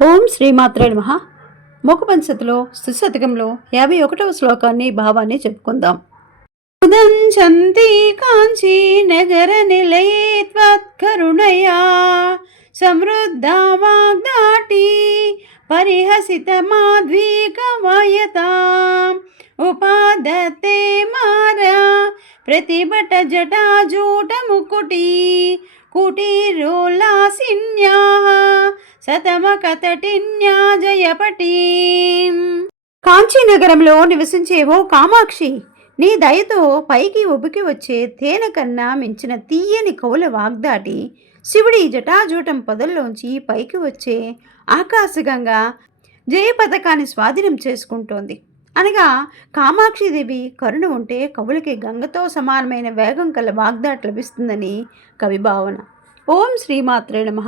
ఓం శ్రీమాత్రే నమ. ముఖపంచతిలో సుశతకంలో యాభై ఒకటవ శ్లోకాన్ని భావాన్ని చెప్పుకుందాం. ఉదంచంతి కాంచీ నగర నిలయే త్వత్కరుణయా సమృద్ధ వాగ్దాటి పరిహసిత మాధ్వీకవాయతా ఉపాదతే మారా ప్రతిభట జటాజూట ముకుటి కుటీరోలాసిన్యా. శతమకతటిన్యా కాంచీనగరంలో నివసించే ఓ కామాక్షి నీ దయతో పైకి ఉబికి వచ్చే తేనె కన్నా మించిన తీయని కౌల వాగ్దాటి శివుడి జటాజూటం పొదల్లోంచి పైకి వచ్చే ఆకాశగంగా జయ పథకాన్ని స్వాధీనం చేసుకుంటోంది. అనగా కామాక్షిదేవి కరుణ ఉంటే కవులకి గంగతో సమానమైన వేగం కల వాగ్దాట్ లభిస్తుందని కవి భావన ఓం శ్రీమాత్రే నమ.